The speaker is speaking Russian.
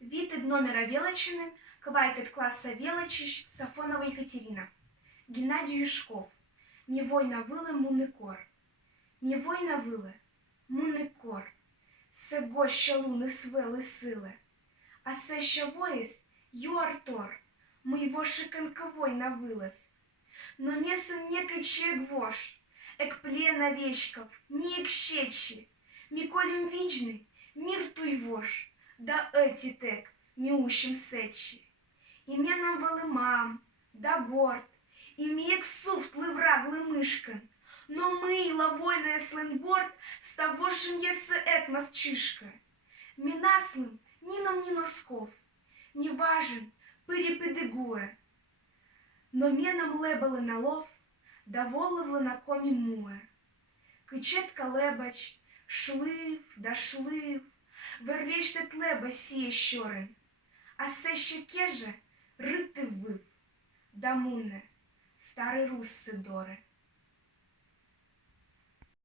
Вид номера Величины, квайтет класса Величиш, Сафонова Екатерина. Геннадий Юшков. Не война вылы муны кор. Не война вылы муны кор. Сего щалуны свелы сылы. А сеща воис юартор. Моего шиканковой на вылаз. Но месен некой чек вош. Эк плена вечков, не эк щечи. Миколем вичный, мир туй вош. Да эти тек, миущим сечи. Имя нам валымам, да горд. Имек суфтлы враглы мышкан. Но мы, лавойная сленборд, с тогошим есе этмос чишка. Минаслым ни нам ни носков. Не важен, перепедегуя. Но менам лебали на лов, да воловли на комі муе. Кичетка лебач, шлив, да шлив, вервещет леба сіє щорин, а се ще кеже рити вив, да муне, старий рус Сидоре.